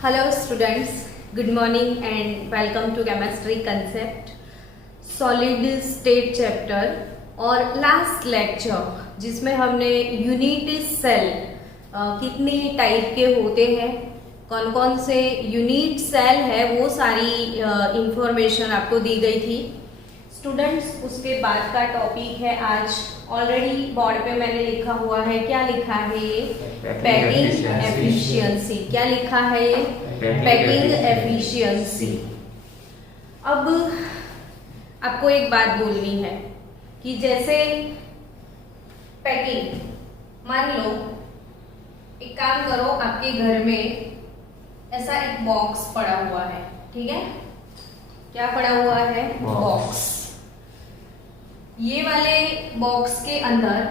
Hello students, good morning and welcome to chemistry concept solid state chapter और last lecture जिसमें हमने unit cell कितनी type के होते हैं, कौन कौन से यूनिट सेल है, वो सारी इंफॉर्मेशन आपको दी गई थी स्टूडेंट्स। उसके बाद का टॉपिक है आज, ऑलरेडी बोर्ड पे मैंने लिखा हुआ है, क्या लिखा है ये, पैकिंग एफिशिएंसी। क्या लिखा है ये, पैकिंग एफिशिएंसी। अब आपको एक बात बोलनी है कि जैसे पैकिंग, मान लो एक काम करो, आपके घर में ऐसा एक बॉक्स पड़ा हुआ है, ठीक है, क्या पड़ा हुआ है, बॉक्स। ये वाले बॉक्स के अंदर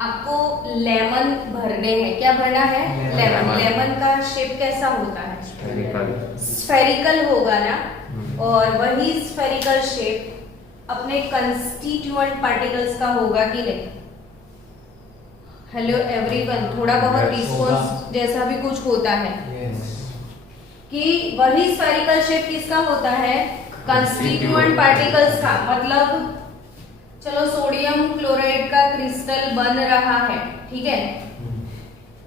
आपको लेमन भरने हैं। क्या भरना है, लेमन। लेमन का शेप कैसा होता है, स्फेरिकल होगा ना, और वही स्फेरिकल शेप अपने कंस्टिट्यूएंट पार्टिकल्स का होगा कि नहीं। हेलो एवरीवन, थोड़ा बहुत रिस्पॉन्स जैसा भी कुछ होता है कि वही स्फेरिकल शेप किसका होता है, कंस्टिट्यूएंट पार्टिकल्स का। मतलब चलो सोडियम क्लोराइड का क्रिस्टल बन रहा है, ठीक है,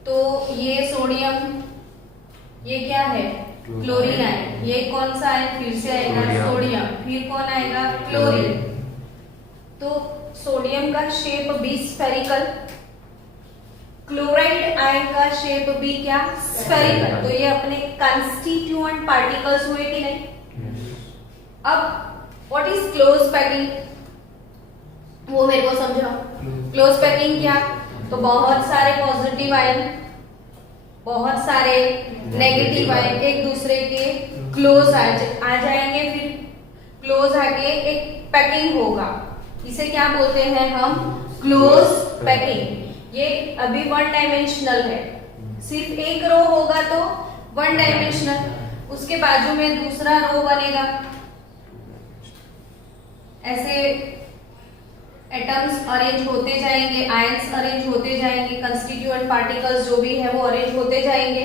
तो ये सोडियम, ये क्या है, क्लोरीन आए, ये कौन सा है, फिर से आएगा सोडियम, फिर कौन आएगा, क्लोरीन। तो सोडियम का शेप भी स्फेरिकल, क्लोराइड आयन का शेप भी क्या, स्फेरिकल। तो ये अपने कंस्टिट्यूएंट पार्टिकल्स हुए कि नहीं। अब व्हाट इज क्लोज पैकिंग, वो मेरे को समझाओ। क्लोज पैकिंग क्या, तो बहुत सारे पॉजिटिव आयन, बहुत सारे नेगेटिव आयन एक दूसरे के क्लोज आ जाएंगे, फिर क्लोज आके एक पैकिंग होगा। इसे क्या बोलते हैं हम, क्लोज पैकिंग। ये अभी वन डायमेंशनल है, सिर्फ एक रो होगा तो वन डायमेंशनल, उसके बाजू में दूसरा रो बनेगा, ऐसे एटम्स अरेंज होते जाएंगे, आयंस अरेंज होते जाएंगे, कंस्टिट्यूएंट पार्टिकल्स जो भी है वो अरेंज होते जाएंगे।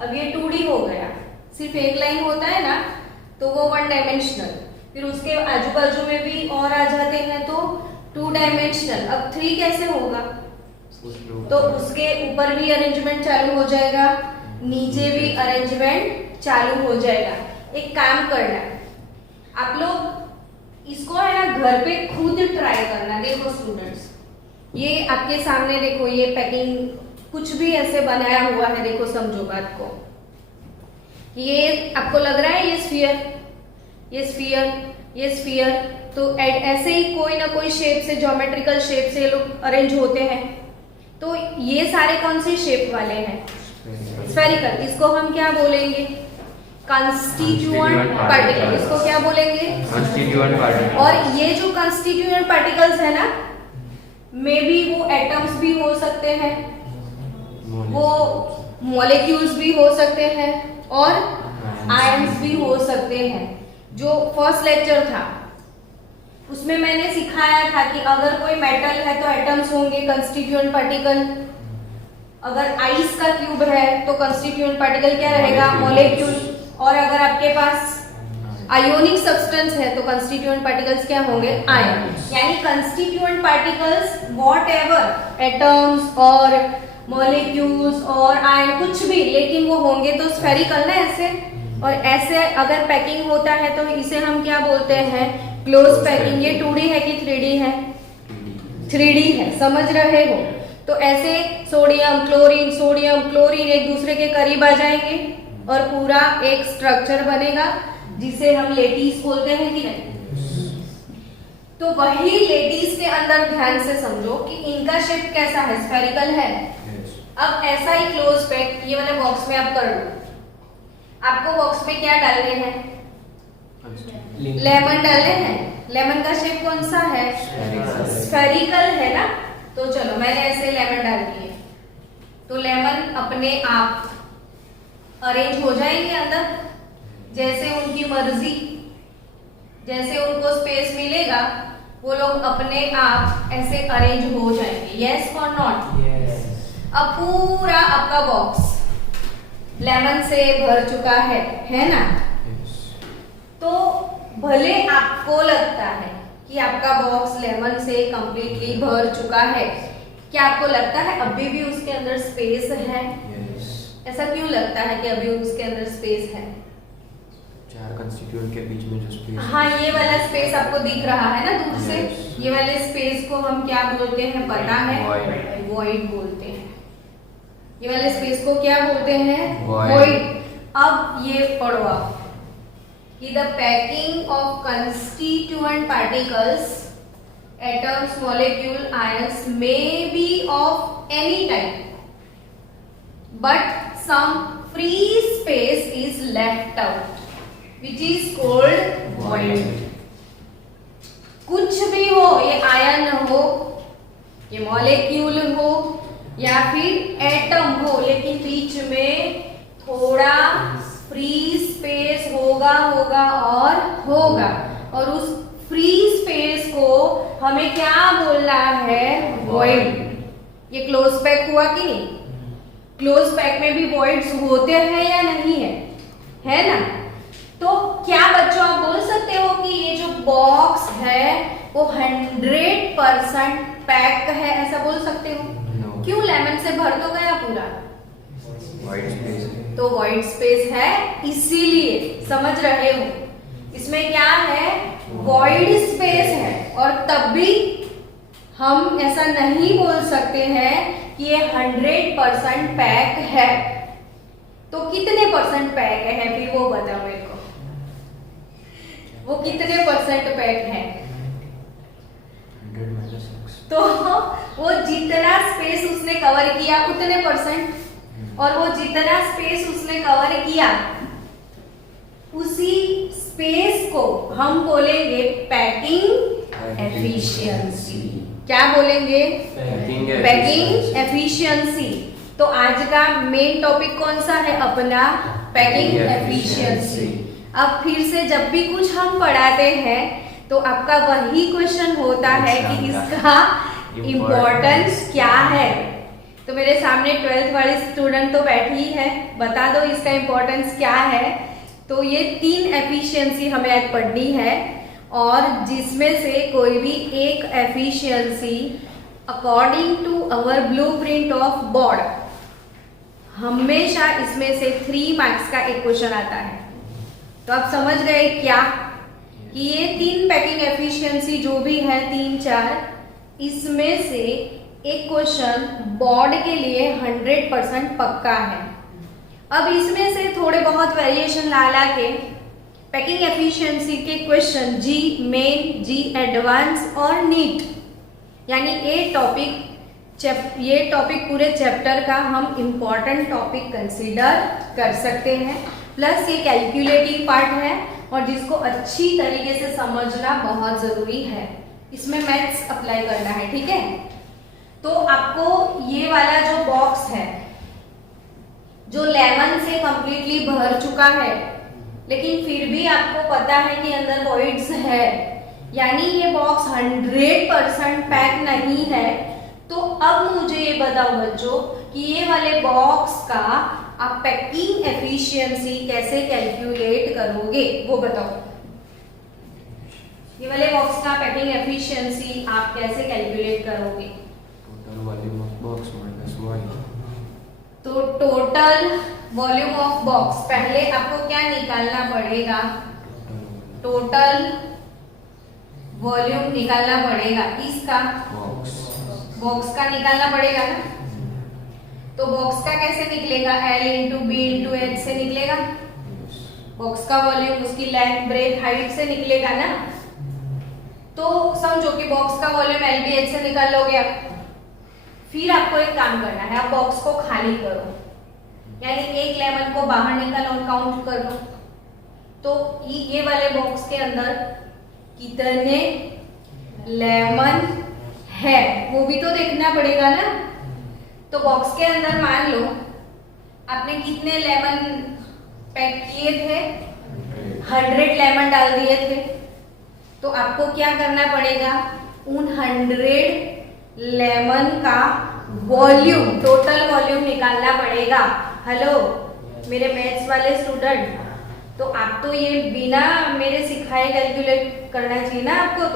अब ये 2D हो गया, सिर्फ एक लाइन होता है ना, तो वो वन डायमेंशनल, फिर उसके आजू बाजू में भी और आ जाते हैं तो 2 डायमेंशनल। अब 3 कैसे होगा, तो उसके ऊपर भी अरेंजमेंट चालू हो जाएगा, नीचे भी अरेंजमेंट चालू हो जाएगा। एक काम करना, आप लोग इसको है ना घर पे खुद ट्राई करना। देखो स्टूडेंट्स, ये आपके सामने देखो, ये पैकिंग कुछ भी ऐसे बनाया हुआ है, देखो समझो बात को। ये आपको लग रहा है ये स्फीयर, ये स्फीयर, ये स्फीयर, तो ऐसे ही कोई ना कोई शेप से, ज्योमेट्रिकल शेप से ये लोग अरेंज होते हैं। तो ये सारे कौन से शेप वाले हैं, स्फेरिकल। इसको हम क्या बोलेंगे, कंस्टिट्यूएंट पार्टिकल। इसको क्या बोलेंगे, कंस्टिट्यूएंट पार्टिकल। और ये जो कंस्टिट्यूएंट पार्टिकल्स है ना, मे बी वो एटम्स भी हो सकते हैं, वो मॉलिक्यूल्स भी हो सकते हैं, और आयंस भी हो सकते हैं। जो फर्स्ट लेक्चर था उसमें मैंने सिखाया था कि अगर कोई मेटल है तो एटम्स होंगे कंस्टिट्यूएंट पार्टिकल, अगर आइस का क्यूब है तो कंस्टिट्यूएंट पार्टिकल क्या रहेगा, मॉलिक्यूल, और अगर आपके पास आयोनिक सब्सटेंस है तो कंस्टिट्यूएंट पार्टिकल्स क्या होंगे, आयन। यानी कंस्टिट्यूएंट पार्टिकल्स व्हाटएवर, एटम्स और मॉलिक्यूल्स और आयन, कुछ भी, लेकिन वो होंगे तो स्फेरिकल ना, ऐसे। और ऐसे अगर पैकिंग होता है तो इसे हम क्या बोलते हैं, क्लोज पैकिंग। ये 2D है कि 3D है, 3D है, समझ रहे हो। तो ऐसे सोडियम क्लोरीन एक दूसरे के करीब आ जाएंगे और पूरा एक स्ट्रक्चर बनेगा जिसे हम लेटिस बोलते हैं कि नहीं। तो वही लेटिस के अंदर ध्यान से समझो कि इनका शेप कैसा है, स्फेरिकल है। अब ऐसा ही क्लोज पैक ये वाले बॉक्स में आप कर लो। आपको बॉक्स में क्या डालने हैं, लेमन डालने हैं। लेमन का शेप कौन सा है, स्फेरिकल है ना। तो चलो मैंने ऐसे लेमन डाल दिए, तो लेमन अपने आप अरेंज हो जाएंगे अंदर, जैसे उनकी मर्जी, जैसे उनको स्पेस मिलेगा वो लोग अपने आप ऐसे अरेंज हो जाएंगे। Yes or not. अब पूरा आपका बॉक्स लेमन से भर चुका है ना। तो भले आपको लगता है कि आपका बॉक्स लेमन से कंप्लीटली भर चुका है, क्या आपको लगता है अभी भी उसके अंदर स्पेस है? ऐसा क्यों लगता है कि अभी उसके अंदर स्पेस है? चार कंस्टिट्यूएंट के बीच में जो स्पेस, हाँ, ये वाला स्पेस आपको दिख रहा है ना दूर से, ये वाले स्पेस को हम क्या बोलते हैं पता है? वॉइड बोलते हैं। ये वाले स्पेस को क्या बोलते हैं? वॉइड। अब ये पढ़ो आप कि the packing of constituent particles, atoms, molecule, ions may be of any type, but some free space is left out, which is called void. कुछ भी हो, ये आयन हो, ये मॉलिक्यूल हो या फिर एटम हो, लेकिन बीच में थोड़ा फ्री स्पेस होगा और उस फ्री स्पेस को हमें क्या बोलना है? वॉइड। ये क्लोज पैक हुआ कि नहीं? क्लोज पैक में भी वॉइड्स होते हैं या नहीं है ना? तो क्या बच्चों आप बोल सकते हो कि ये जो बॉक्स है वो 100% पैक है, ऐसा बोल सकते हो? No. क्यों? लेमन से भर तो गया पूरा, वाइड स्पेस, तो वाइड स्पेस है, इसीलिए समझ रहे हो इसमें क्या है? वॉइड स्पेस है। और तब भी हम ऐसा नहीं बोल सकते हैं कि ये 100% पैक है। तो कितने परसेंट पैक है फिर वो बताओ मेरे को, वो कितने परसेंट पैक है? 100 तो वो जितना स्पेस उसने कवर किया उतने परसेंट, और वो जितना स्पेस उसने कवर किया उसी स्पेस को हम बोलेंगे पैकिंग एफिशिएंसी। क्या बोलेंगे? Packing efficiency. तो आज का मेन टॉपिक कौन सा है अपना? Packing efficiency. अब फिर से जब भी कुछ हम पढ़ाते हैं तो आपका वही क्वेश्चन होता है कि इसका इम्पोर्टेंस क्या है। तो मेरे सामने 12th वाली स्टूडेंट तो बैठी है, बता दो इसका इम्पोर्टेंस क्या है। तो ये 3 एफिशिएंसी हमें आज पढ़नी है, और जिसमें से कोई भी एक efficiency according to our blueprint of board, हमेशा इसमें से 3 मार्क्स का एक क्वेश्चन आता है। तो आप समझ गए क्या कि ये 3 पैकिंग एफिशिएंसी जो भी है 3-4, इसमें से एक क्वेश्चन बोर्ड के लिए 100% पक्का है। अब इसमें से थोड़े बहुत वेरिएशन ला के पैकिंग एफिशिएंसी के क्वेश्चन जी मेन, जी एडवांस और नीट, यानी ये टॉपिक पूरे चैप्टर का हम इम्पॉर्टेंट टॉपिक कंसीडर कर सकते हैं। प्लस ये कैलकुलेटिव पार्ट है और जिसको अच्छी तरीके से समझना बहुत जरूरी है। इसमें मैथ्स अप्लाई करना है, ठीक है? तो आपको ये वाला जो बॉक्स है जो लेमन से कंप्लीटली भर चुका है, लेकिन फिर भी आपको पता है कि अंदर वॉइड्स है, यानी ये बॉक्स 100% पैक नहीं है। तो अब मुझे ये बताओ बच्चों कि ये वाले बॉक्स का आप पैकिंग एफिशिएंसी कैसे कैलकुलेट करोगे, वो बताओ। ये वाले बॉक्स का पैकिंग एफिशिएंसी आप कैसे कैलकुलेट करोगे? Total volume of box minus void. तो टोटल वॉल्यूम ऑफ बॉक्स, पहले आपको क्या निकालना पड़ेगा? टोटल वॉल्यूम निकालना पड़ेगा। किसका? बॉक्स का निकालना पड़ेगा ना। तो बॉक्स का कैसे निकलेगा? L into B into H से निकलेगा। बॉक्स का वॉल्यूम उसकी लेंथ, ब्रेथ, हाइट से निकलेगा ना। तो समझो कि बॉक्स का वॉल्यूम एल बी एच से निकाल लोगे आप। फिर आपको एक काम करना है, आप बॉक्स को खाली करो, यानी एक लेमन को बाहर निकालो और काउंट कर लो। तो ये वाले बॉक्स के अंदर कितने लेमन है वो भी तो देखना पड़ेगा ना। तो बॉक्स के अंदर मान लो आपने कितने लेमन पैक किए थे? 100 लेमन डाल दिए थे। तो आपको क्या करना पड़ेगा? उन 100 लेमन का वॉल्यूम, टोटल वॉल्यूम निकालना पड़ेगा। हेलो, मेरे मैथ्स वाले स्टूडेंट, तो आप तो ये बिना मेरे सिखाए कैलकुलेट करना चाहिए ना आपको,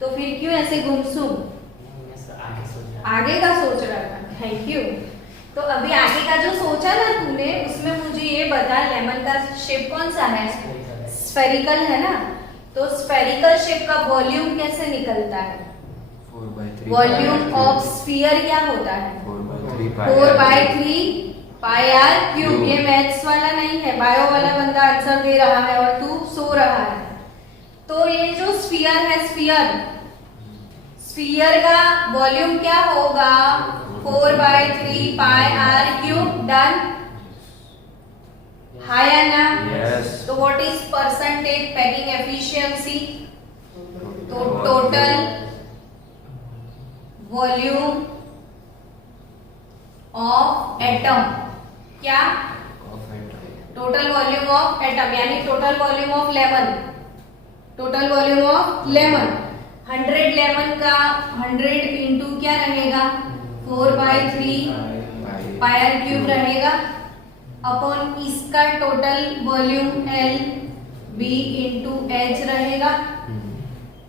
तो फिर क्यों ऐसे गुमसुम? आगे का सोच रहा था, थैंक यू। तो अभी आगे का जो सोचा ना तूने, उसमें मुझे ये बता, लेमन का शेप कौन सा है? स्फेरिकल है ना, तो स्फेरिकल शेप का वॉल्यूम कैसे निकलता है? 4/3 वॉल्यूम ऑफ स्फीयर क्या होता है? 4/3 4/3 पाई आर क्यूब। ये मैथ्स वाला नहीं है, बायो वाला बंदा आंसर दे रहा है और तू सो रहा है। तो ये जो स्फीयर है, स्फीयर का वॉल्यूम क्या होगा? 4/3 पाई आर क्यूब। डन? हाँ या ना? Yes. तो what is percentage packing efficiency? तो टोटल वॉल्यूम ऑफ एटम, क्या? टोटल वॉल्यूम ऑफ एटम, यानी total volume of lemon. Total volume of lemon 100 lemon का 100 इंटू क्या रहेगा? 4/3 पाई आर क्यूब रहेगा, अपॉन इसका total volume L B into H रहेगा,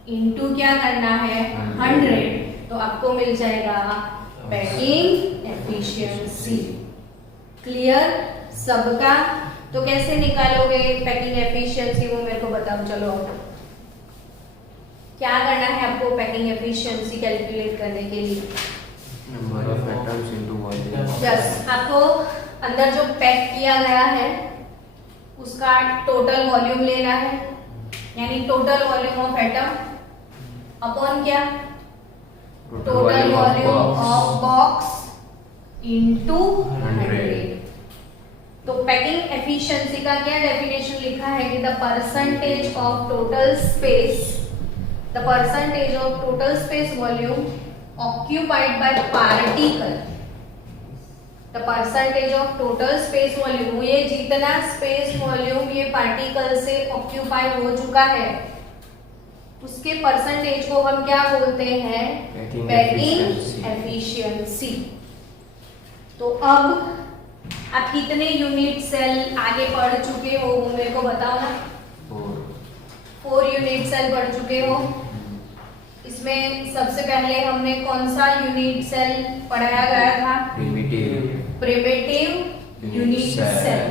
into क्या करना है? 100। तो आपको मिल जाएगा पैकिंग एफिशिएंसी। क्लियर सबका? तो कैसे निकालोगे पैकिंग एफिशिएंसी, वो मेरे को बताओ। चलो आपको क्या करना है, आपको पैकिंग एफिशिएंसी कैलकुलेट करने के लिए? Number of atoms into volume. Yes, आपको अंदर जो पैक किया गया है उसका टोटल वॉल्यूम लेना है, यानी total volume of atom upon क्या? Total volume of box into 100। तो पैकिंग एफिशिएंसी का क्या डेफिनेशन लिखा है कि the percentage of total space, the percentage of total space volume occupied by particle, the percentage of total space volume, ये जितना space volume ये पार्टिकल से ऑक्यूपाई हो चुका है उसके परसेंटेज को हम क्या बोलते हैं? Packing efficiency. तो अब आप कितने यूनिट सेल आगे पढ़ चुके हो, वो मेरे को बताओ ना। 4 यूनिट सेल पढ़ चुके हो। इसमें सबसे पहले हमने कौन सा यूनिट सेल पढ़ाया गया था? Primitive unit cell.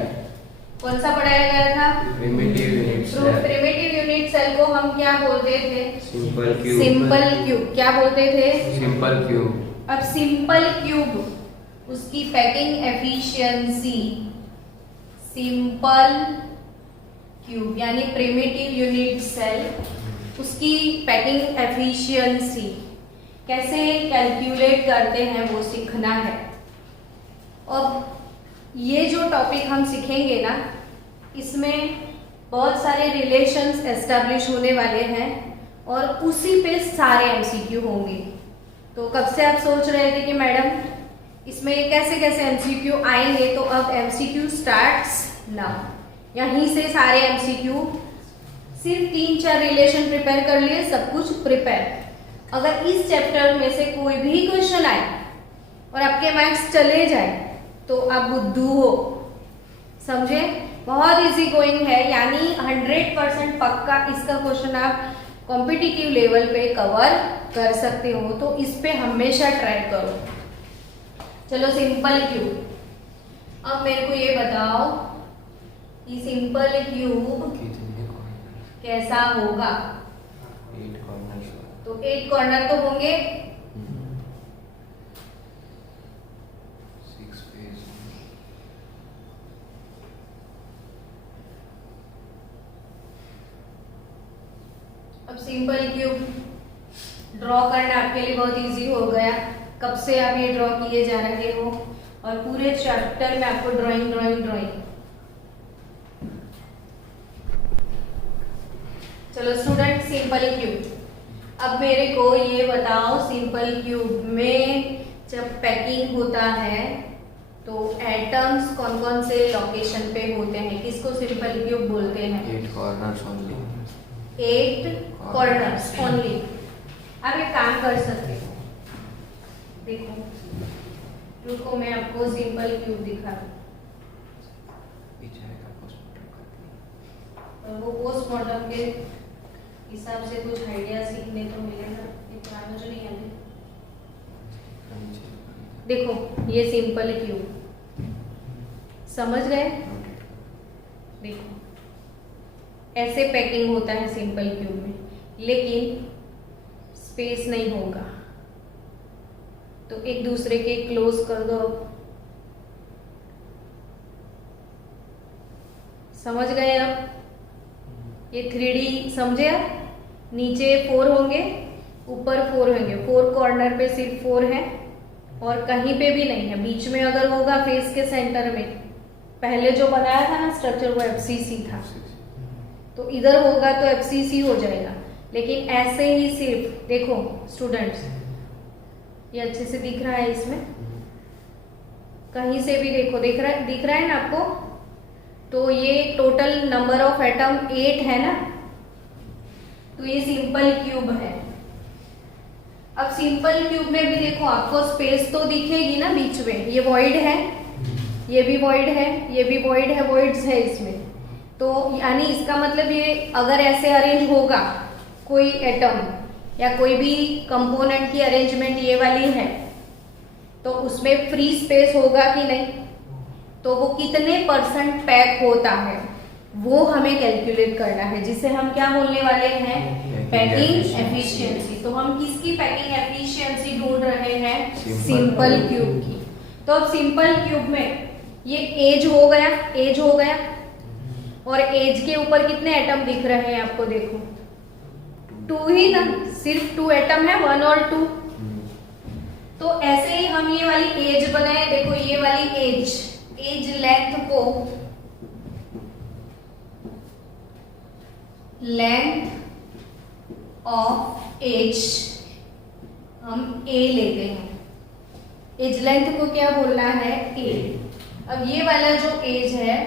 कौन सा पढ़ाया गया था? Primitive unit cell. Primitive unit cell को हम क्या बोलते थे? Simple cube. Simple cube. क्या बोलते थे? Simple cube. अब सिंपल क्यूब उसकी पैकिंग एफिशिएंसी, सिंपल क्यूब यानी प्रिमिटिव यूनिट सेल, उसकी पैकिंग एफिशिएंसी कैसे कैलकुलेट करते हैं वो सीखना है। और ये जो टॉपिक हम सीखेंगे ना, इसमें बहुत सारे रिलेशंस एस्टैब्लिश होने वाले हैं और उसी पे सारे एमसीक्यू होंगे। तो कब से आप सोच रहे थे कि मैडम इसमें कैसे कैसे एमसीक्यू आएंगे, तो अब एमसीक्यू स्टार्ट्स नाउ। यहीं से सारे एमसीक्यू, सिर्फ 3-4 रिलेशन प्रिपेयर कर लिए, सब कुछ प्रिपेयर। अगर इस चैप्टर में से कोई भी क्वेश्चन आए और आपके मार्क्स चले जाए तो आप बुद्धू हो, समझे? बहुत इजी गोइंग है, यानी 100% पक्का इसका क्वेश्चन आप कॉम्पिटिटिव लेवल पे कवर कर सकते हो। तो इस पे हमेशा ट्राई करो। चलो सिंपल क्यूब। अब मेरे को ये बताओ कि सिंपल क्यूब कैसा होगा? 8 कॉर्नर्स। तो 8 कॉर्नर तो होंगे। 6 फेस। अब सिंपल क्यूब ड्रॉ करना आपके लिए बहुत इजी हो गया। कब से आप ये ड्रॉ किए जा रहे हो और पूरे चैप्टर में आपको ड्राइंग ड्राइंग ड्राइंग। चलो स्टूडेंट, सिंपल क्यूब। अब मेरे को ये बताओ, सिंपल क्यूब में जब पैकिंग होता है तो एटम्स कौन कौन से लोकेशन पे होते हैं? किसको सिंपल क्यूब बोलते हैं? 8 कॉर्नर्स ओनली। 8 corners only. आप एक काम कर सकते हो, देखो रुको मैं आपको सिंपल क्यूब दिखा दूं। वो पोस्टमार्टम के हिसाब से कुछ आइडिया सीखने को मिलेगा, ये पुराना जो नहीं है। देखो ये सिंपल क्यूब, समझ गए? देखो ऐसे पैकिंग होता है सिंपल क्यूब में, लेकिन स्पेस नहीं होगा, तो एक दूसरे के क्लोज कर दो। समझ गए? अब ये 3D समझे? आप नीचे 4 होंगे, ऊपर 4 होंगे, 4 कॉर्नर पे सिर्फ 4 है और कहीं पे भी नहीं है। बीच में अगर होगा फेस के सेंटर में, पहले जो बनाया था ना स्ट्रक्चर वो FCC था, तो इधर होगा तो FCC हो जाएगा। लेकिन ऐसे ही सिर्फ देखो स्टूडेंट्स, ये अच्छे से दिख रहा है इसमें, कहीं से भी देखो दिख रहा है ना आपको? तो ये टोटल नंबर ऑफ एटम 8 है ना, तो ये सिंपल क्यूब है। अब सिंपल क्यूब में भी देखो आपको स्पेस तो दिखेगी ना बीच में, ये वॉइड है, ये भी वॉइड है, ये भी वॉइड है, वॉइड्स है इसमें। तो यानी इसका मतलब ये अगर ऐसे अरेंज होगा कोई एटम या कोई भी कंपोनेंट की अरेंजमेंट ये वाली है, तो उसमें फ्री स्पेस होगा कि नहीं, तो वो कितने % पैक होता है वो हमें कैलकुलेट करना है, जिसे हम क्या बोलने वाले हैं? Packing efficiency. तो हम किसकी पैकिंग एफिशिएंसी ढूंढ रहे हैं? सिंपल क्यूब की। तो अब सिंपल क्यूब में ये एज हो गया, एज हो गया, और एज के ऊपर कितने एटम दिख रहे हैं आपको? देखो 2 ही ना, सिर्फ 2 एटम है, 1 और 2। तो ऐसे ही हम ये वाली एज बनाए, देखो ये वाली एज लेंथ को, लेंथ ऑफ एज हम A लेते हैं। एज लेंथ को क्या बोलना है? A। अब ये वाला जो एज है,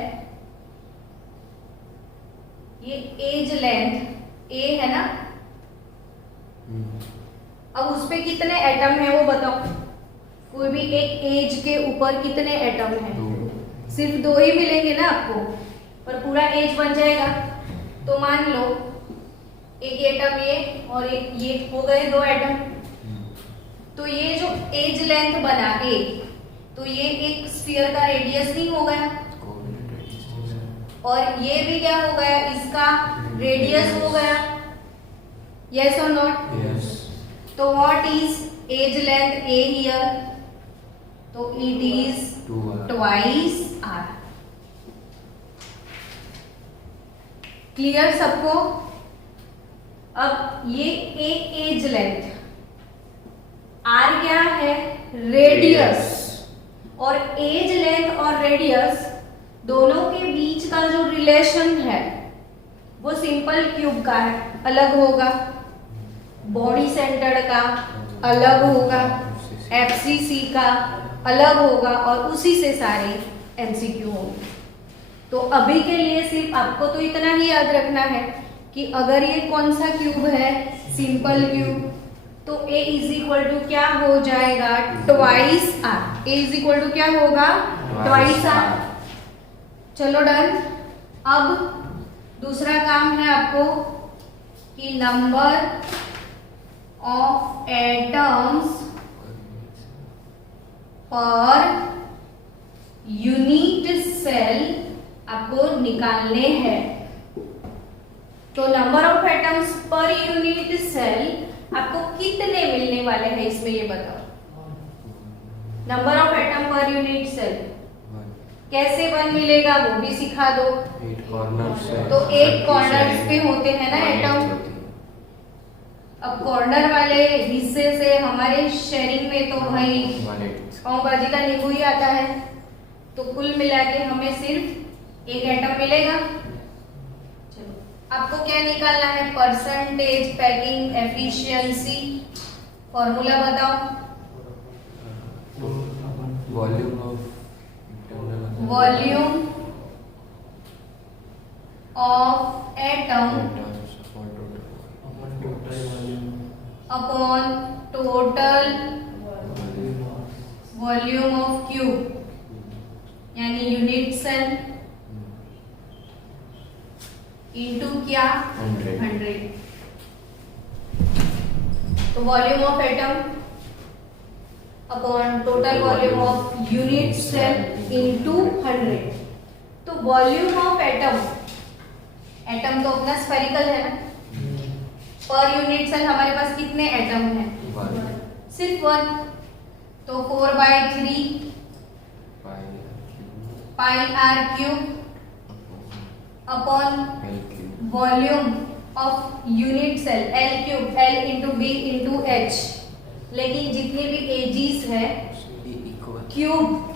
ये एज लेंथ A है ना, अब उस पे कितने एटम है वो बताओ? कोई भी एक एज के ऊपर कितने एटम है? सिर्फ 2 ही मिलेंगे ना आपको, पर पूरा एज बन जाएगा। तो मान लो एक एटम ये और एक ये, हो गए 2 एटम। तो ये जो एज लेंथ बना A, तो ये एक स्फीयर का रेडियस नहीं हो गया, और ये भी क्या हो गया? इसका रेडियस हो गया। Yes or not? Yes. तो what is edge length A here? तो it is 2R. Twice R। Clear सबको? अब ये एक एज लेंथ, R क्या है? रेडियस। और एज लेंथ और रेडियस दोनों के बीच का जो रिलेशन है वो सिंपल क्यूब का है, अलग होगा। बॉडी सेंटर्ड का अलग होगा, FCC का अलग होगा, और उसी से सारे MCQ होंगे। तो अभी के लिए सिर्फ आपको तो इतना ही याद रखना है कि अगर ये कौन सा क्यूब है? Simple cube. तो A इज इक्वल टू क्या हो जाएगा? Twice R। A is equal to क्या होगा? Twice R। चलो डन। अब दूसरा काम है आपको कि number of atoms per unit cell आपको निकालने हैं। तो number of atoms per unit cell आपको कितने मिलने वाले हैं इसमें, ये बताओ। Number of atom per unit cell कैसे 1 मिलेगा वो भी सिखा दो। 8 कॉर्नर्स है, तो 8 कॉर्नर्स पे होते हैं ना एटम। अब कॉर्नर वाले हिस्से से हमारे शेयरिंग में तो भाई पाव भाजी का नींबू ही आता है, तो कुल मिला के हमें सिर्फ 1 एटम मिलेगा। चलो आपको क्या निकालना है? Percentage packing efficiency. फॉर्मूला बताओ। Volume of atom upon total volume of cube, यानी यूनिट सेल इंटू क्या 100 100। तो volume of atom upon total volume of unit cell into 100। तो वॉल्यूम ऑफ एटम, एटम तो अपना स्फेरिकल है ना, पर यूनिट सेल हमारे पास कितने एटम हैं? 1 सिर्फ 1। तो 4/3 pi R cube upon L cube volume of unit cell L cube, L into B into H. लेकिन जितनी भी एजीज है equal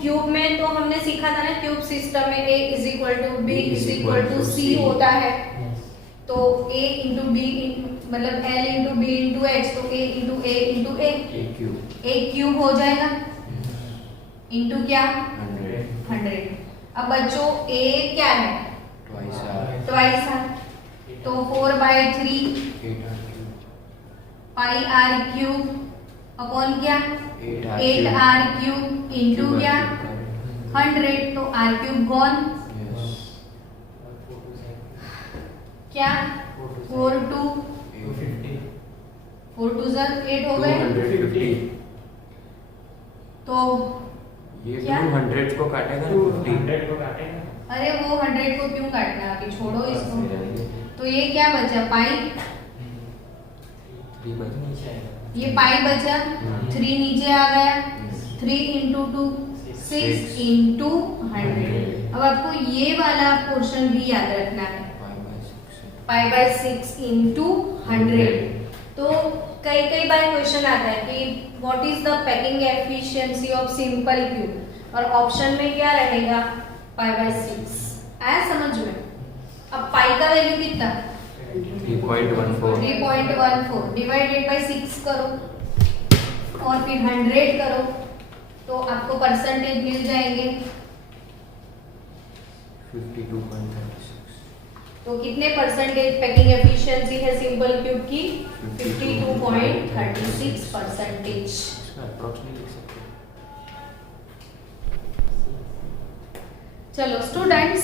क्यूब में तो हमने सीखा था ना, क्यूब सिस्टम में a is equal to B is equal to C होता है। तो a इंटू बी मतलब l into B into H, तो a into A into A, A cube a cube हो जाएगा इंटू क्या 100 100। अब बच्चों a क्या है? twice R twice R. तो 4/3 8R cube pi R cube upon क्या 8R 8r क्यूब इंटू क्या 100। तो r क्यूब गॉन, yes क्या 4 2 4 2 8 हो गए। 250 तो ये क्या? 200 को काटेगा ना 50 अरे वो 100 को क्यों काटना है, अभी छोड़ो इसको। तो ये क्या बचा पाई, 3 बचा ये पाई बचा, 3 नीचे आ गया, 3 इंटू 2 6 इंटू 100। अब आपको ये वाला पोर्शन भी याद रखना है, 5/6 पाई/6 इंटू 100। तो कई बार क्वेश्चन आता है कि what is the packing efficiency of simple cube, और ऑप्शन में क्या रहेगा पाई/6। आया समझ में? अब पाई का वैल्यू कितना 3.14 3.14 डिवाइडेड बाय 6 करो और फिर 100 करो तो आपको परसेंटेज मिल जाएंगे। 52.36 तो कितने परसेंटेज पैकिंग एफिशिएंसी है सिंपल क्यूब की? 52.36 परसेंटेज। इसका अप्रॉक्स नहीं लिख सकते। ચલો સ્ટુડન્ટ્સ,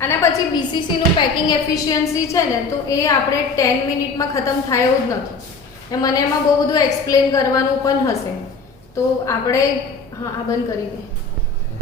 આના પછી બીસીસી નું પેકિંગ એફિશિયન્સી છે ને, તો એ આપણે 10 મિનિટમાં ખતમ થાય એવું જ નથી, ને મને એમાં બહુ બધું એક્સપ્લેન કરવાનું પણ હશે, તો આપણે હા આ બંધ કરી દે।